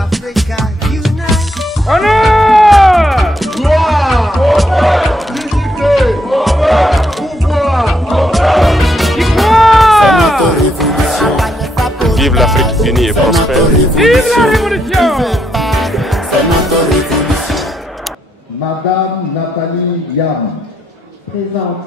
Africa unite. Honneur! Gloire! Dignité! Pouvoir! Victoire! Vive l'Afrique unie et prospère. Vive la révolution! Madame Nathalie Yam, Présente.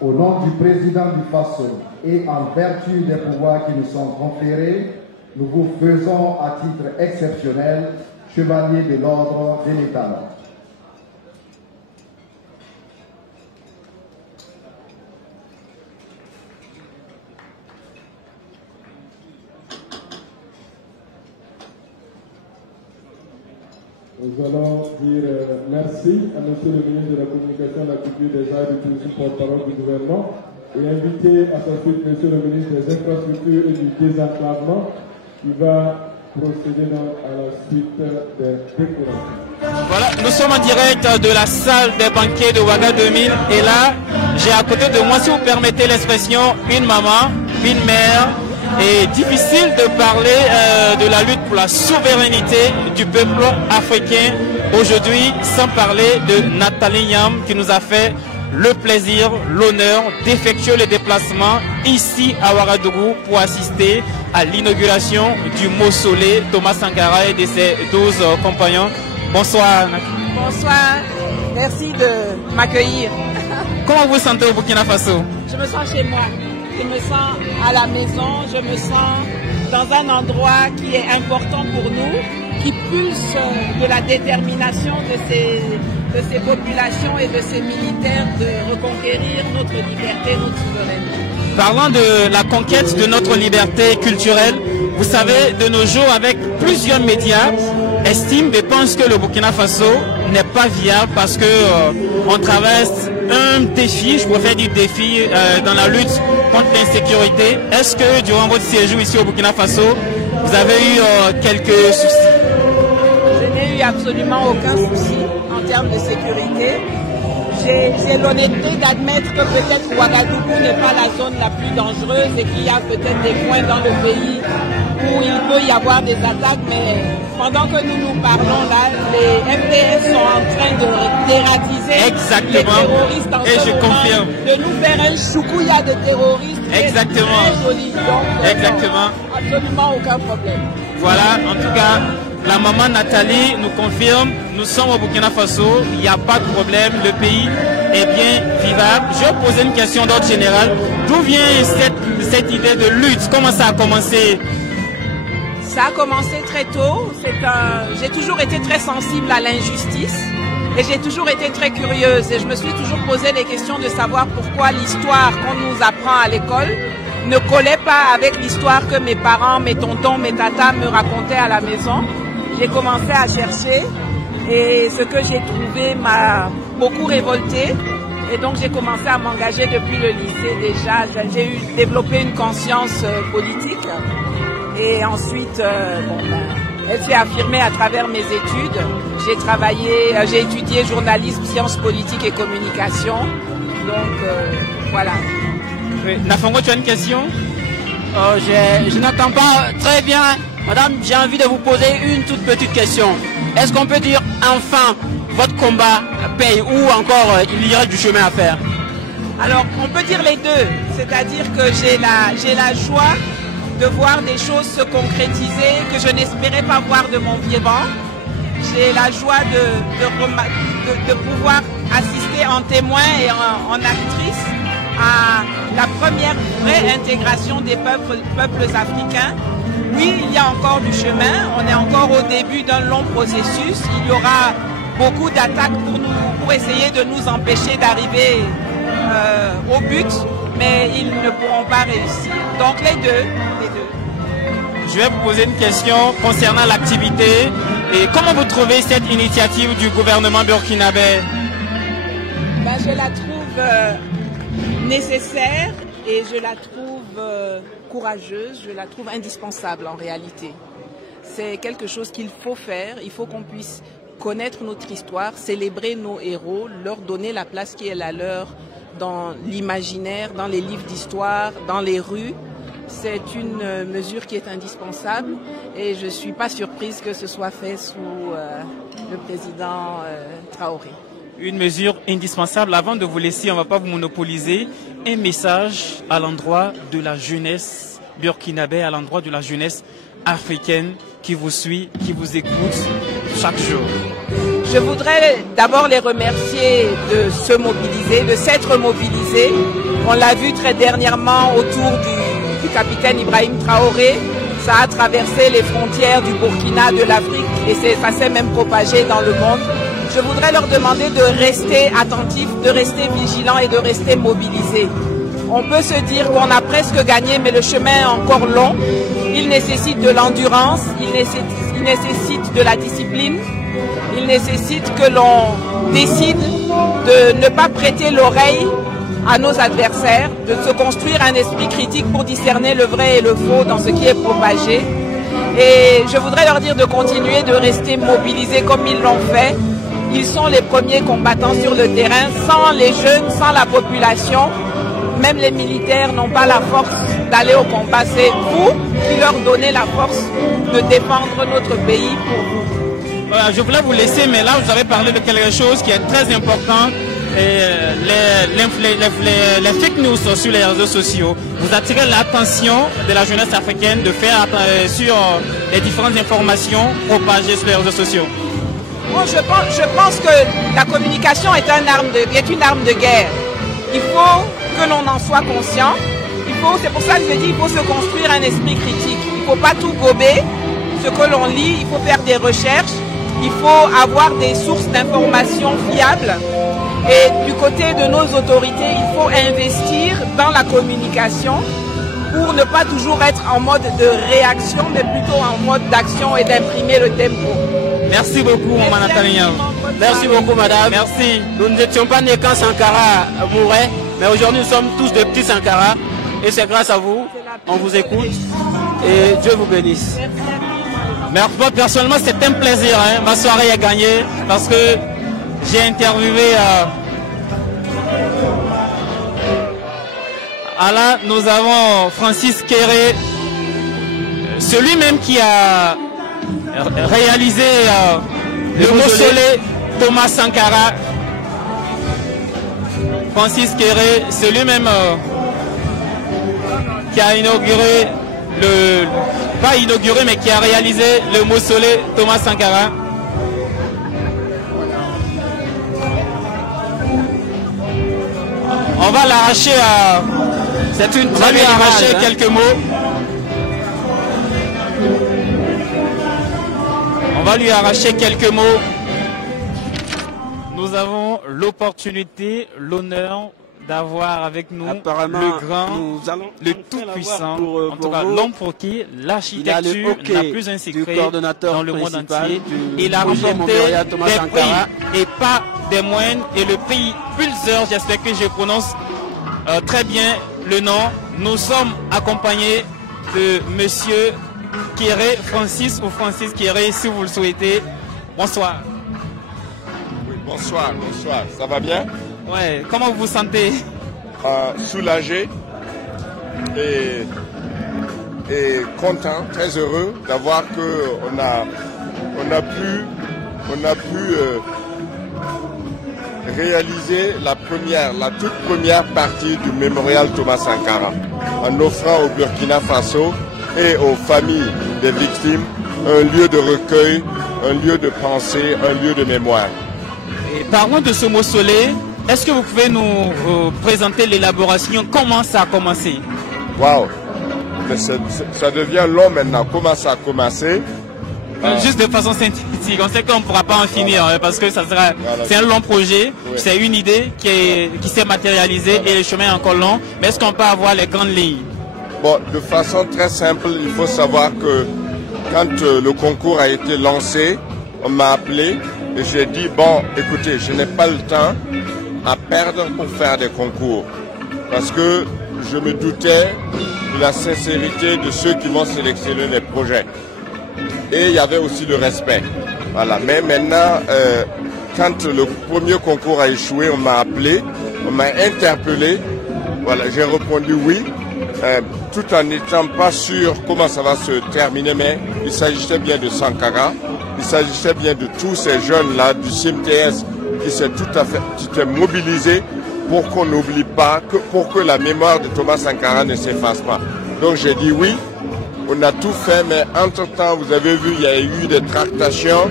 au nom du président du FASO et en vertu des pouvoirs qui nous sont conférés, nous vous faisons à titre exceptionnel chevalier de l'ordre de l'État. Nous allons dire merci à Monsieur le ministre de la Communication, de la Culture, des Arts et du Tourisme, porte-parole du gouvernement, et inviter à sa suite Monsieur le ministre des Infrastructures et du Désenclavement, qui va procéder donc à la suite des décorations. Voilà, nous sommes en direct de la salle des banquets de Ouaga 2000, et là, j'ai à côté de moi, si vous permettez l'expression, une maman, une mère. Et difficile de parler de la lutte pour la souveraineté du peuple africain aujourd'hui sans parler de Nathalie Yam qui nous a fait le plaisir, l'honneur d'effectuer le déplacement ici à Ouagadougou pour assister à l'inauguration du mausolée Thomas Sankara et de ses 12 compagnons. Bonsoir Nathalie. Bonsoir, merci de m'accueillir. Comment vous vous sentez au Burkina Faso? Je me sens chez moi. Je me sens à la maison, je me sens dans un endroit qui est important pour nous, qui pulse de la détermination de ces populations et de ces militaires de reconquérir notre liberté, notre souveraineté. Parlant de la conquête de notre liberté culturelle, vous savez, de nos jours, avec plusieurs médias, estiment et pensent que le Burkina Faso n'est pas viable parce que on traverse un défi, je préfère dire défi, dans la lutte contre l'insécurité. Est-ce que durant votre séjour ici au Burkina Faso, vous avez eu quelques soucis? Je n'ai eu absolument aucun souci en termes de sécurité. J'ai l'honnêteté d'admettre que peut-être Ouagadougou n'est pas la zone la plus dangereuse et qu'il y a peut-être des coins dans le pays où il peut y avoir des attaques, mais pendant que nous parlons là, les FDS sont en train d'éradiser les terroristes en ce moment, de nous faire un choukouya de terroristes. Exactement. Très joli. Donc, exactement. Non, absolument aucun problème. Voilà, en tout cas, la maman Nathalie nous confirme, nous sommes au Burkina Faso, il n'y a pas de problème, le pays est bien vivable. Je vais poser une question d'ordre général. D'où vient cette idée de lutte? Comment ça a commencé? Ça a commencé très tôt. J'ai toujours été très sensible à l'injustice et j'ai toujours été très curieuse. Et je me suis toujours posé les questions de savoir pourquoi l'histoire qu'on nous apprend à l'école ne collait pas avec l'histoire que mes parents, mes tontons, mes tatas me racontaient à la maison. J'ai commencé à chercher et ce que j'ai trouvé m'a beaucoup révoltée. Et donc j'ai commencé à m'engager depuis le lycée déjà. J'ai développé une conscience politique. Et ensuite, elle s'est affirmée à travers mes études. J'ai étudié journalisme, sciences politiques et communication. Donc, voilà. Oui. Nafongo, tu as une question? Je n'entends pas très bien. Madame, j'ai envie de vous poser une toute petite question. Est-ce qu'on peut dire enfin votre combat paye ou encore il y a du chemin à faire? Alors, on peut dire les deux. C'est-à-dire que j'ai la joie de voir des choses se concrétiser que je n'espérais pas voir de mon vivant. J'ai la joie de pouvoir assister en témoin et en actrice à la première vraie intégration des peuples africains. Oui, il y a encore du chemin, on est encore au début d'un long processus. Il y aura beaucoup d'attaques pour essayer de nous empêcher d'arriver au but, mais ils ne pourront pas réussir. Donc les deux. Je vais vous poser une question concernant l'activité. Et comment vous trouvez cette initiative du gouvernement burkinabé? Je la trouve nécessaire et je la trouve courageuse, je la trouve indispensable en réalité. C'est quelque chose qu'il faut faire, il faut qu'on puisse connaître notre histoire, célébrer nos héros, leur donner la place qui est la leur dans l'imaginaire, dans les livres d'histoire, dans les rues. c'est une mesure qui est indispensable et je ne suis pas surprise que ce soit fait sous le président Traoré. Une mesure indispensable. Avant de vous laisser, on ne va pas vous monopoliser. Un message à l'endroit de la jeunesse burkinabé, à l'endroit de la jeunesse africaine qui vous suit, qui vous écoute chaque jour. Je voudrais d'abord les remercier de se mobiliser, de s'être mobilisés. On l'a vu très dernièrement autour du capitaine Ibrahim Traoré. Ça a traversé les frontières du Burkina, de l'Afrique et ça s'est même propagé dans le monde. Je voudrais leur demander de rester attentifs, de rester vigilants et de rester mobilisés. On peut se dire qu'on a presque gagné, mais le chemin est encore long. Il nécessite de l'endurance, il nécessite de la discipline, il nécessite que l'on décide de ne pas prêter l'oreille à nos adversaires, de se construire un esprit critique pour discerner le vrai et le faux dans ce qui est propagé. Et je voudrais leur dire de continuer de rester mobilisés comme ils l'ont fait. Ils sont les premiers combattants sur le terrain. Sans les jeunes, sans la population, même les militaires n'ont pas la force d'aller au combat. C'est vous qui leur donnez la force de défendre notre pays pour vous. Voilà, je voulais vous laisser, mais là vous avez parlé de quelque chose qui est très important. Les fake news sur les réseaux sociaux. Vous attirez l'attention de la jeunesse africaine de faire sur les différentes informations propagées sur les réseaux sociaux. Bon, je pense que la communication est une arme de guerre. Il faut que l'on en soit conscient. C'est pour ça que je dis qu'il faut se construire un esprit critique. Il ne faut pas tout gober ce que l'on lit, il faut faire des recherches, il faut avoir des sources d'informations fiables. Et du côté de nos autorités, il faut investir dans la communication pour ne pas toujours être en mode de réaction, mais plutôt en mode d'action et d'imprimer le tempo. Merci beaucoup, Maman Nathalie. Merci beaucoup, madame. Merci. Nous n'étions pas nés quand Sankara mourait, mais aujourd'hui nous sommes tous des petits Sankara. Et c'est grâce à vous, on vous écoute. Et Dieu vous bénisse. Merci. Personnellement, c'est un plaisir. Ma soirée a gagné parce que j'ai interviewé. Là, nous avons Francis Kéré, celui-même qui a réalisé le mausolée Thomas Sankara. Francis Kéré, celui-même qui a inauguré pas inauguré, mais qui a réalisé le mausolée Thomas Sankara. On va l'arracher à... C'est une très belle image, quelques mots. On va lui arracher quelques mots. Nous avons l'opportunité, l'honneur d'avoir avec nous le grand, le tout-puissant, en tout cas l'homme pour qui l'architecture la plus insécrée dans le monde entier. Il a remporté des prix et pas des moindres. Et le prix Pulsar, j'espère que je prononce très bien le nom. Nous sommes accompagnés de monsieur Kéré, Francis ou Francis Kéré, si vous le souhaitez. Bonsoir. Oui, bonsoir, bonsoir. Ça va bien? Ouais, comment vous vous sentez? Soulagé et content, très heureux d'avoir que on a pu réaliser la toute première partie du mémorial Thomas Sankara en offrant au Burkina Faso et aux familles des victimes un lieu de recueil, un lieu de pensée, un lieu de mémoire. Et parlons de ce mausolée. Est-ce que vous pouvez nous présenter l'élaboration? Comment ça a commencé? Waouh, ça devient long maintenant. Comment ça a commencé? Juste de façon synthétique, on sait qu'on ne pourra pas en finir parce que ça sera, c'est un long projet, oui. C'est une idée qui s'est matérialisée et le chemin est encore long. Mais est-ce qu'on peut avoir les grandes lignes? Bon, de façon très simple, il faut savoir que quand le concours a été lancé, on m'a appelé et j'ai dit, bon, écoutez, je n'ai pas le temps à perdre pour faire des concours. Parce que je me doutais de la sincérité de ceux qui vont sélectionner les projets. Et il y avait aussi le respect. Voilà. Mais maintenant, quand le premier concours a échoué, on m'a appelé, on m'a interpellé. Voilà, j'ai répondu oui. tout en n'étant pas sûr comment ça va se terminer, mais il s'agissait bien de Sankara, il s'agissait bien de tous ces jeunes-là du CIMTS qui s'est mobilisé pour qu'on n'oublie pas, pour que la mémoire de Thomas Sankara ne s'efface pas. Donc j'ai dit oui, on a tout fait, mais entre-temps, vous avez vu, il y a eu des tractations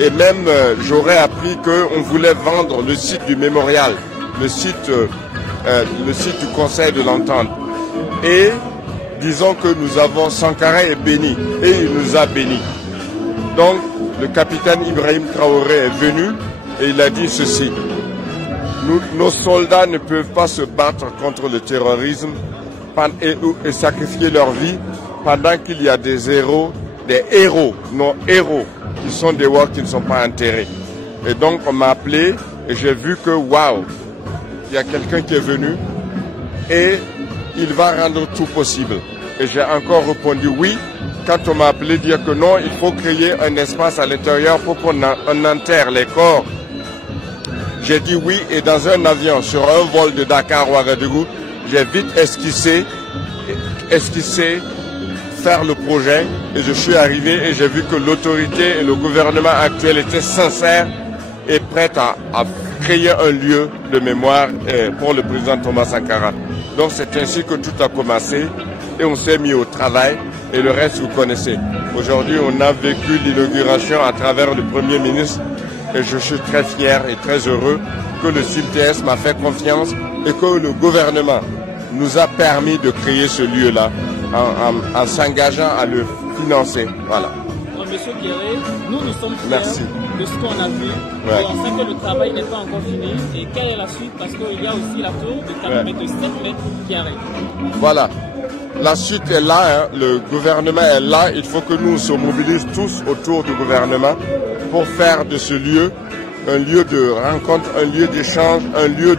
et même j'aurais appris qu'on voulait vendre le site du mémorial, le site du Conseil de l'Entente. Et disons que nous avons, Sankara est béni, et il nous a bénis. Donc, le capitaine Ibrahim Traoré est venu et il a dit ceci. Nos soldats ne peuvent pas se battre contre le terrorisme et sacrifier leur vie pendant qu'il y a des héros, nos héros, qui sont des morts qui ne sont pas enterrés. Et donc, on m'a appelé et j'ai vu que, waouh, il y a quelqu'un qui est venu et il va rendre tout possible. Et j'ai encore répondu oui, quand on m'a appelé dire que non, il faut créer un espace à l'intérieur pour qu'on enterre les corps. J'ai dit oui, et dans un avion, sur un vol de Dakar-Ouagadougou, j'ai vite esquissé, faire le projet, et je suis arrivé et j'ai vu que l'autorité et le gouvernement actuel étaient sincères et prêts à créer un lieu de mémoire pour le président Thomas Sankara. Donc c'est ainsi que tout a commencé et on s'est mis au travail et le reste vous connaissez. Aujourd'hui on a vécu l'inauguration à travers le Premier ministre et je suis très fier et très heureux que le CIMTS m'a fait confiance et que le gouvernement nous a permis de créer ce lieu-là en s'engageant à le financer. Voilà. Monsieur Kéré, nous sommes fiers de ce qu'on a vu. Ouais. On sait que le travail n'est pas encore fini. Et quelle est la suite? Parce qu'il y a aussi la tour de 4 mètres, de 7 mètres qui arrive. Voilà. La suite est là. Hein. Le gouvernement est là. Il faut que nous se mobilisons tous autour du gouvernement pour faire de ce lieu un lieu de rencontre, un lieu d'échange, un lieu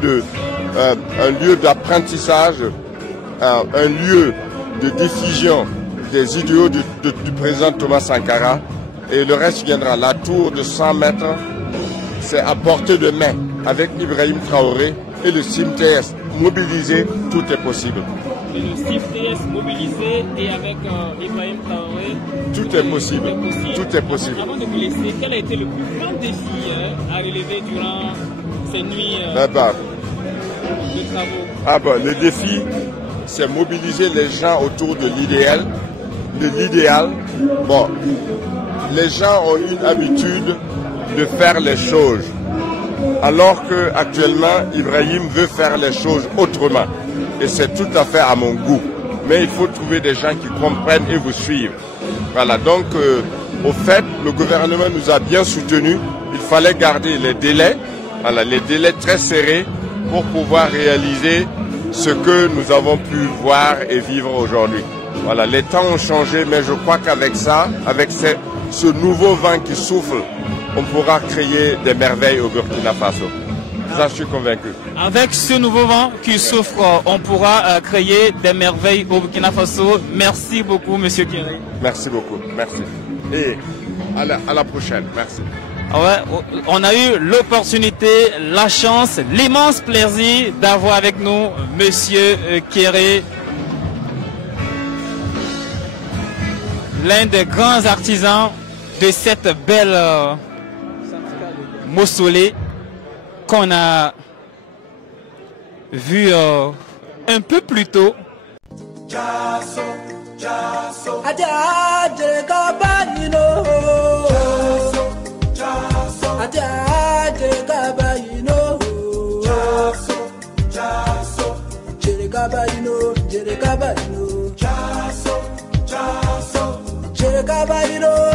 d'apprentissage, un lieu de diffusion des idéaux du président Thomas Sankara, et le reste viendra. La tour de 100 mètres, c'est à portée de main. Avec Ibrahim Traoré et le CIMTS mobilisé, tout est possible. Et le CIMTS mobilisé et avec Ibrahim Traoré, tout est possible. Tout est possible. Avant de vous laisser, quel a été le plus grand défi à relever durant ces nuits de travaux? Le défi, c'est mobiliser les gens autour de l'idéal. Bon, les gens ont une habitude de faire les choses, alors que actuellement Ibrahim veut faire les choses autrement, et c'est tout à fait à mon goût. Mais il faut trouver des gens qui comprennent et vous suivent. Voilà, donc au fait, le gouvernement nous a bien soutenus. Il fallait garder les délais, voilà, les délais très serrés pour pouvoir réaliser ce que nous avons pu voir et vivre aujourd'hui. Voilà, les temps ont changé, mais je crois qu'avec ça, avec ce nouveau vent qui souffle, on pourra créer des merveilles au Burkina Faso. Ça, je suis convaincu. Avec ce nouveau vent qui souffle, on pourra créer des merveilles au Burkina Faso. Merci beaucoup, Monsieur Kéré. Merci beaucoup, merci. Et à la prochaine, merci. Ouais, on a eu l'opportunité, la chance, l'immense plaisir d'avoir avec nous Monsieur Kéré, l'un des grands artisans de cette belle mausolée qu'on a vu un peu plus tôt. Gabarino,